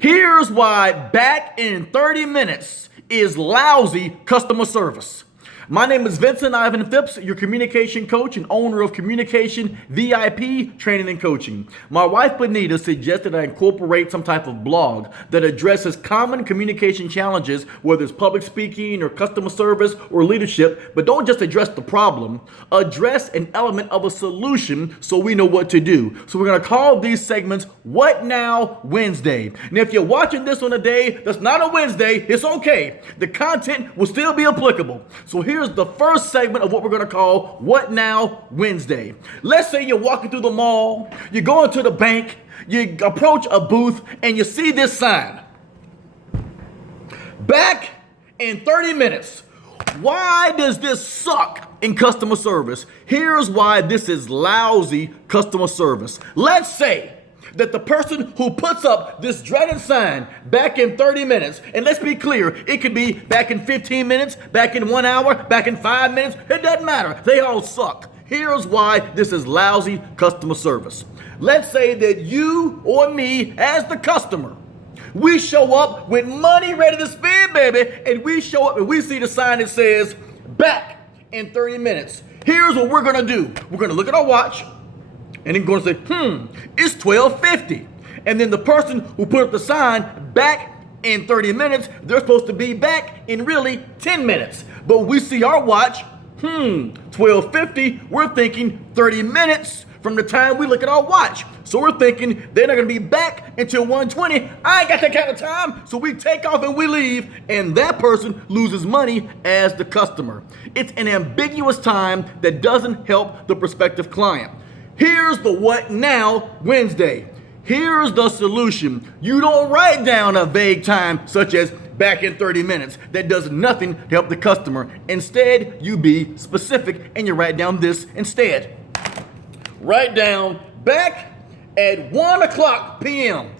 Here's why back in 30 minutes is lousy customer service. My name is Vincent Ivan Phipps, your communication coach and owner of Communication VIP Training and Coaching. My wife Benita suggested I incorporate some type of blog that addresses common communication challenges, whether it's public speaking or customer service or leadership, but don't just address the problem, address an element of a solution so we know what to do. So we're going to call these segments What Now Wednesday. Now if you're watching this on a day that's not a Wednesday, it's okay. The content will still be applicable. So here's the first segment of what we're going to call What Now Wednesday. Let's say you're walking through the mall, you're going to the bank, you approach a booth, and you see this sign. Back in 30 minutes. Why does this suck in customer service? Here's why this is lousy customer service. Let's say that the person who puts up this dreaded sign back in 30 minutes, and let's be clear, it could be back in 15 minutes, back in 1 hour, back in 5 minutes, it doesn't matter. They all suck. Here's why this is lousy customer service. Let's say that you or me as the customer, we show up with money ready to spend, baby, and we show up and we see the sign that says back in 30 minutes. Here's what we're gonna do. We're gonna look at our watch, and then going to say, it's 12:50. And then the person who put up the sign back in 30 minutes, they're supposed to be back in really 10 minutes. But we see our watch, 12:50, we're thinking 30 minutes from the time we look at our watch. So we're thinking they're not gonna be back until 1:20. I ain't got that kind of time. So we take off and we leave, and that person loses money as the customer. It's an ambiguous time that doesn't help the prospective client. Here's the What Now Wednesday. Here's the solution. You don't write down a vague time such as back in 30 minutes. That does nothing to help the customer. Instead, you be specific and you write down this instead. Write down back at 1 o'clock p.m.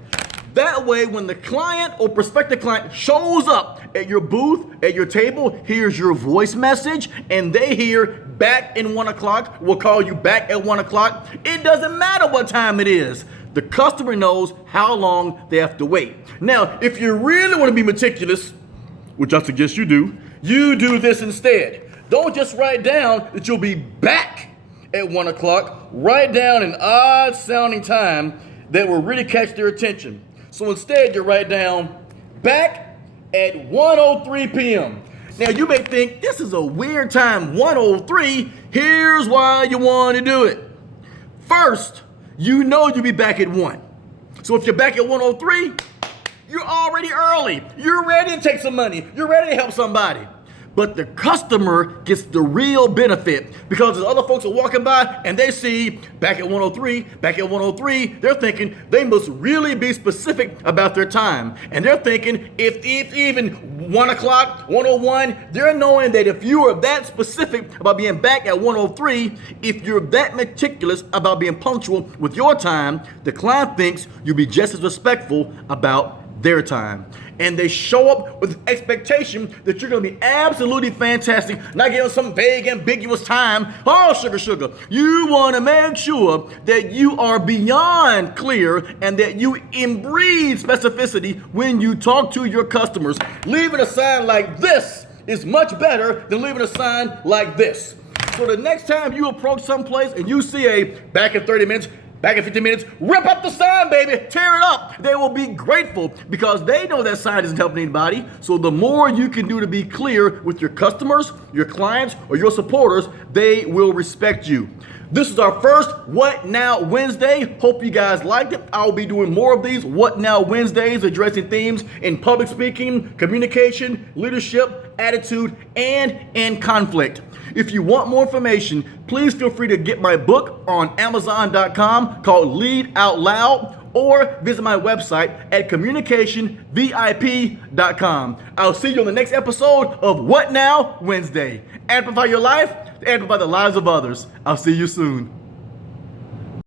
That way, when the client or prospective client shows up at your booth, at your table, here's your voice message, and they hear back in 1 o'clock, we'll call you back at 1 o'clock. It doesn't matter what time it is. The customer knows how long they have to wait. Now, if you really want to be meticulous, which I suggest you do this instead. Don't just write down that you'll be back at 1 o'clock. Write down an odd sounding time that will really catch their attention. So instead, you write down back at 1:03 p.m. Now you may think this is a weird time, 1:03. Here's why you want to do it. First, you know you'll be back at 1. So if you're back at 1:03, you're already early. You're ready to take some money. You're ready to help somebody. But the customer gets the real benefit because the other folks are walking by and they see back at 1:03, they're thinking they must really be specific about their time. And they're thinking if even 1 o'clock, 1:01, they're knowing that if you are that specific about being back at 1:03, if you're that meticulous about being punctual with your time, the client thinks you'll be just as respectful about their time. And they show up with expectation that you're gonna be absolutely fantastic, not giving some vague, ambiguous time. Oh, sugar. You wanna make sure that you are beyond clear and that you breathe specificity when you talk to your customers. Leaving a sign like this is much better than leaving a sign like this. So the next time you approach someplace and you see a back in 30 minutes, back in 15 minutes, rip up the sign, baby. Tear it up. They will be grateful because they know that sign isn't helping anybody. So the more you can do to be clear with your customers, your clients, or your supporters, they will respect you. This is our first What Now Wednesday. Hope you guys liked it. I'll be doing more of these What Now Wednesdays addressing themes in public speaking, communication, leadership, attitude, and in conflict. If you want more information, please feel free to get my book on Amazon.com called Lead Out Loud, or visit my website at communicationvip.com. I'll see you on the next episode of What Now Wednesday. Amplify your life, amplify the lives of others. I'll see you soon.